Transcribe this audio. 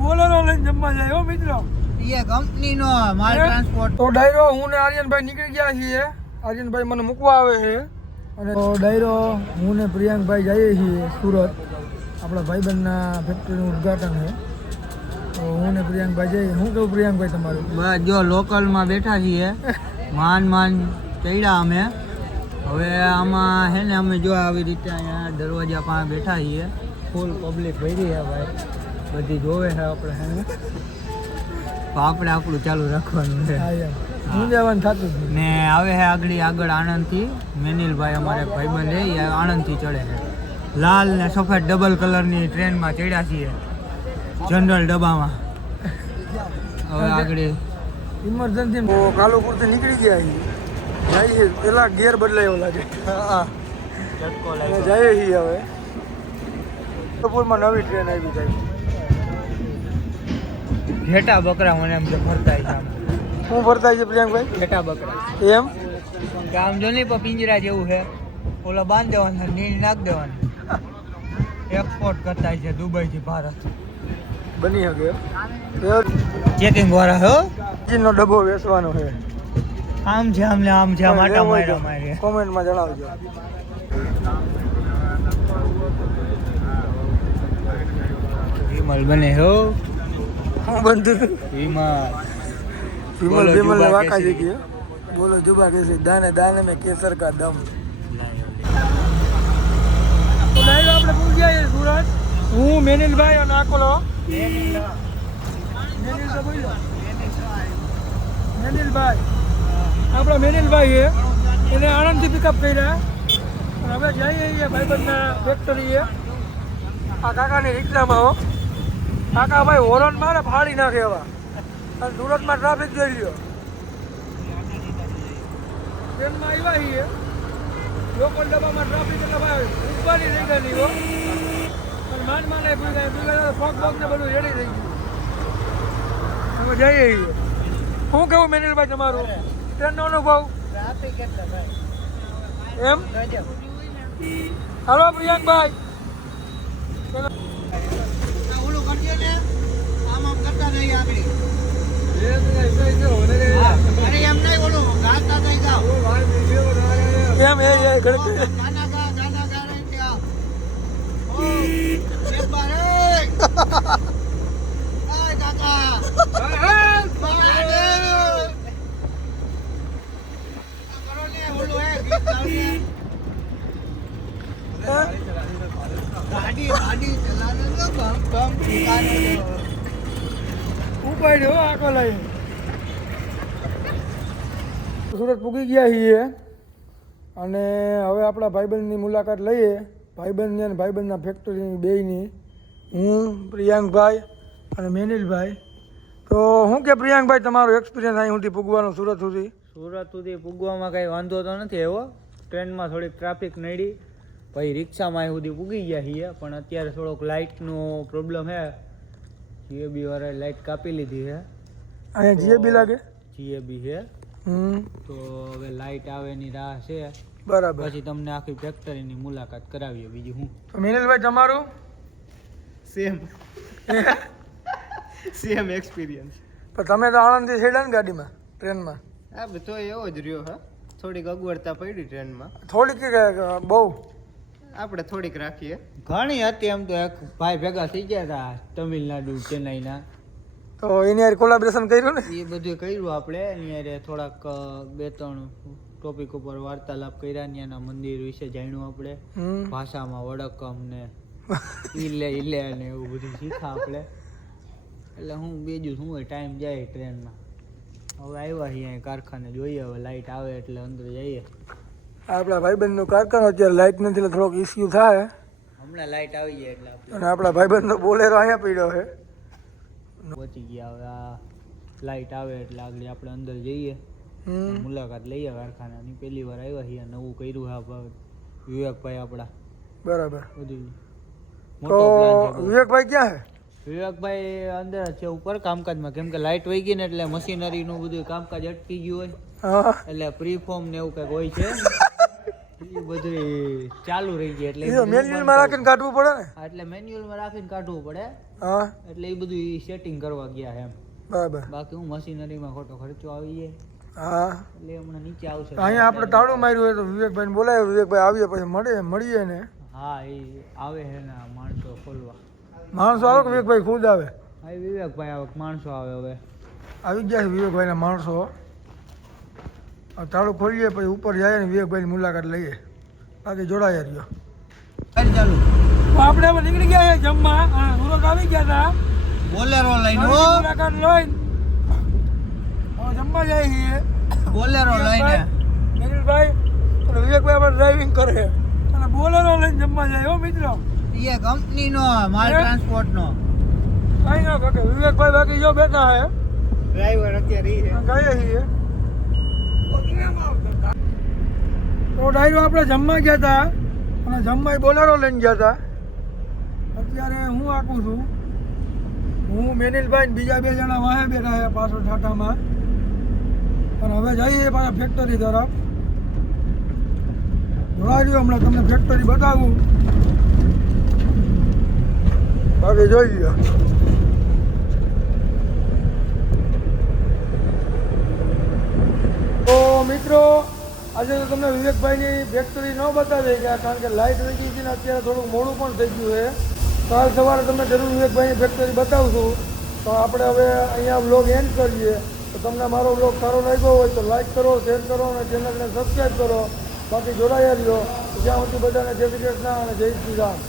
Bolero લઈને જમવા જાય હો મિત્રો. એ કંપનીનો માલ ટ્રાન્સપોર્ટ તો ડાયરો હું ને આર્યનભાઈ નીકળી ગયા છીએ. આર્યનભાઈ મને મૂકવા આવે છે. અને તો ડાયરો હું ને પ્રિયાંકભાઈ જઈએ છીએ સુરત. આપણા ભાઈબંધના ફેક્ટરીનું ઉદ્ઘાટન છે. તો હું ને પ્રિયાંકભાઈ જઈએ. શું કેવું પ્રિયાંકભાઈ તમારું? બસ જો લોકલમાં બેઠા છીએ. માન માન ચડ્યા અમે. હવે આમાં હે ને અમે જો આવી રીતે અહીંયા દરવાજા પાસે બેઠા છીએ. ફૂલ પબ્લિક ભરી છે ભાઈ. બધી જોવે છે આપણે તો આપણે આપણું ચાલુ રાખવાનું છે. હા હું. જવાનું થતું? ને આવે છે આગળ આગળ આણંદથી. મેનિલભાઈ અમારે ભાઈબંધ છે એ આણંદથી ચડે છે. લાલ ને સફેદ ડબલ કલરની ટ્રેનમાં ચડ્યા છીએ. જનરલ ડબ્બામાં. હવે આગળ. ઇમરજન્સી તો કાલુપુરથી નીકળી ગયા જઈએ પેલા ગેર બદલાયો લાગે. અને જઈએ છીએ હવે. કાલુપુરમાં નવી ટ્રેન આવી જાય. ઘેટા બકરા મને એમ કે ફરતા છે શું ફરતા છે પ્રિયાંકભાઈ? ઘેટા બકરા. એમ? કે આમ જો નહીં પણ પિંજરા જેવું છે. ઓલા બાંધ દેવાના નીલ નાખ દેવાના. એક્સપોર્ટ કરતા છે દુબઈથી ભારત. બની શકે ચેકિંગ વાળા હો. નો ડબ્બો વેચવાનો છે. આમ છે આમ ને આમ છે આમ આટા માર્યા મારે કોમેન્ટમાં જણાવજો. વિમલ બને હો. હું બંધુ વિમલ વિમલ ને જુબા વાકા. જગ્યા બોલો જુબા કેસરી દાને દાને મેં કેસર કા દમ. તો આપણે પૂછી સુરત હું મેનિલભાઈ અને આકોલો. મેનિલ તો બોલો. મેનિલભાઈ. આપણા મેનિલભાઈ છે એને આણંદથી પિકઅપ કર્યા. અને હવે જઈએ છીએ ભાઈબંધના ફેક્ટરીએ આ કાકાની રિક્ષામાં હો. કાકા ભાઈ હોરન મારે ફાડી નાખે એવા. અને સુરતમાં ટ્રાફિક જોઈ લ્યો. ટ્રેનમાં આવ્યા છીએ. લોકલ ડબ્બામાં ટ્રાફિક એટલે ભાઈ ઉભવાની થઈ ગઈ હો. પણ માંડ માંડ આવી ગયા બીજા ફોક ફોક ને બધું રેડી થઈ ગયું. અમે જઈએ શું કેવું મેનિલભાઈ તમારું? ટ્રેનનો અનુભવ? એમ? હાલો પ્રિયાંકભાઈ ઓલું કરજો ને આમ આમ કરતા નહીં આગળ અરે એમ નહીં ઓલું ગાતા નહીં ગાઓ એમ એ એ ગણતરી ગાના ગા ગાના ગા રહી ત્યાં ઓ એ આય કાકા બાર એ આ કરો ને ઓલું એ ગીત ગાઓ ને ગાડી ગાડી ચલાવે બમ બમ ઉપાડ્યો આખો લઈ સુરત પૂગી ગયા છીએ અને હવે આપણા ભાઈબંધની મુલાકાત લઈએ. ભાઈબંધની અને ભાઈબંધના ફેક્ટરીની બેયની. હું પ્રિયાંકભાઈ અને મેનિલભાઈ. તો શું કે પ્રિયાંકભાઈ તમારો એક્સપિરિયન્સ અહીં સુધી પૂગવાનો સુરત સુધી? સુરત સુધી પૂગવામાં કાંઈ વાંધો તો નથી એવો. ટ્રેનમાં થોડીક ટ્રાફિક નડી. પછી રિક્ષામાં અહીં સુધી પૂગી ગયા છીએ પણ અત્યારે થોડોક લાઇટનો પ્રોબ્લેમ છે જીએબી વાળાએ લાઇટ કાપી લીધી છે અહીંયા જીએબી લાગે? જીએબી છે તો હવે લાઈટ આવે ની રાહ છે. બરાબર. પછી તમને આખી ફેક્ટરીની મુલાકાત કરાવીએ બીજું હું. તો મેનિલભાઈ તમારું? સેમ સેમ એક્સપિરિયન્સ પણ તમે તો આણંદથી છેડ્યા ને ગાડીમાં ટ્રેનમાં? હા તો એવો જ રહ્યો હા. થોડીક અગવડતા પડી ટ્રેનમાં. થોડીક બહુ. આપણે થોડીક રાખીએ. ઘણી હતી એમ તો એક ભાઈ ભેગા થઈ ગયા હતા તમિલનાડુ ચેન્નાઈના. તો એની યાર કોલાબરેશન કર્યું ને? એ બધું કર્યું આપણે. એની હારે થોડાક બે ત્રણ ટોપિક ઉપર વાર્તાલાપ કર્યા ત્યાંના મંદિર વિશે જાણ્યું આપણે. ભાષામાં વડકમ ને ઈલે ઈલે ને એવું બધું શીખા આપણે. એટલે હું બીજું શું હોય ટાઈમ જાય ટ્રેનમાં. હવે આવ્યા અહીંયા કારખાને જોઈએ હવે લાઇટ આવે એટલે અંદર જઈએ. આપણા ભાઈબંધનું કારખાનું અત્યારે લાઇટ નથી એટલે થોડોક ઇસ્યુ થાય. હમણાં લાઇટ આવી જાય એટલે અને આપણા ભાઈબંધનો બોલેરો અહીંયા પડ્યો છે. પહોંચી ગયા હવે આ લાઈટ આવે એટલે આગળ આપણે અંદર જઈએ. મુલાકાત લઈએ કારખાનાની. પહેલી વાર આવ્યા છીએ નવું કર્યું હા વિવેકભાઈ આપણા. બરાબર. બધું. તો. વિવેકભાઈ ક્યાં છે? વિવેકભાઈ અંદર છે ઉપર કામકાજમાં. કેમ કે લાઇટ વહી ગઈ ને એટલે મશીનરીનું બધું કામકાજ અટકી ગયું હોય. હા. એટલે પ્રી ફોર્મ ને એવું કંઈક હોય છે. એ બધું ચાલુ રહી ગયું એટલે એ માં રાખીને કાઢવું પડે ને? એટલે મેન્યુઅલમાં રાખીને કાઢવું પડે. હા. એટલે એ બધું સેટિંગ કરવા ગયા એમ. બરાબર. બાકી હું મશીનરીમાં ખોટો ખર્ચો આવી જાય. હા. એટલે હમણાં નીચે આવશે. અહીંયા આપણે તાળું માર્યું હોય તો વિવેકભાઈને બોલાય વિવેકભાઈ આવીએ પછી મળે મળીએ ને. હા એ આવે છે ને માણસો ખોલવા. માણસો આવે કે વિવેકભાઈ ખુદ આવે? હા વિવેકભાઈ આવે માણસો આવે હવે. આવી ગયા છે વિવેકભાઈના માણસો. તાળું ખોલીએ પછી ઉપર જાય ને વિવેકભાઈની મુલાકાત લઈએ. બાકી જોડાયા રહ્યો. આપણે હવે નીકળી ગયા છે જમવા. સુરત આવી ગયા હતા બોલેરો લઈને મુલાકાત લઈને. હવે જમવા જાય છીએ બોલેરો લઈને. નિખિલભાઈ અને વિવેકભાઈ આપણે ડ્રાઇવિંગ કરે અને બોલેરો લઈને જમવા જાય હો મિત્રો. એ કંપનીનો માલ? ટ્રાન્સપોર્ટનો કાંઈ ના કાકે. વિવેકભાઈ બાકી જો બેઠા હે. ડ્રાઈવર અત્યારે ઈ છીએ તો ડાયરો આપણે જમવા ગયા હતા અને જમવા બોલારો લઈને ગયા હતા. અત્યારે હું આકું છું. હું, મેનિલભાઈ બીજા બે જણા વાહે બેઠા છે પાછળ ઠાટામાં પણ હવે જઈએ પાછા ફેક્ટરી તરફ. જોડાજો હમણાં તમને ફેક્ટરી બતાવું. બાકી જોઈ લ્યો તો મિત્રો, આજે તો તમને વિવેકભાઈની ફેક્ટરી ન બતાવી ગયા કારણ કે લાઇટ વહી ગઈ ને અત્યારે થોડુંક મોડું પણ થઈ ગયું છે. કાલ સવારે તમને જરૂર વિવેકભાઈની ફેક્ટરી બતાવશું. તો આપણે હવે અહીંયા બ્લોગ એન્ડ કરીએ. તો તમને મારો બ્લોગ સારો લાગ્યો હોય તો લાઈક કરો શેર કરો અને ચેનલને સબસ્ક્રાઈબ કરો. બાકી જોડાયા રહ્યો જ્યાં સુધી બધાને જય શ્રી કૃષ્ણ અને જય શ્રી રામ.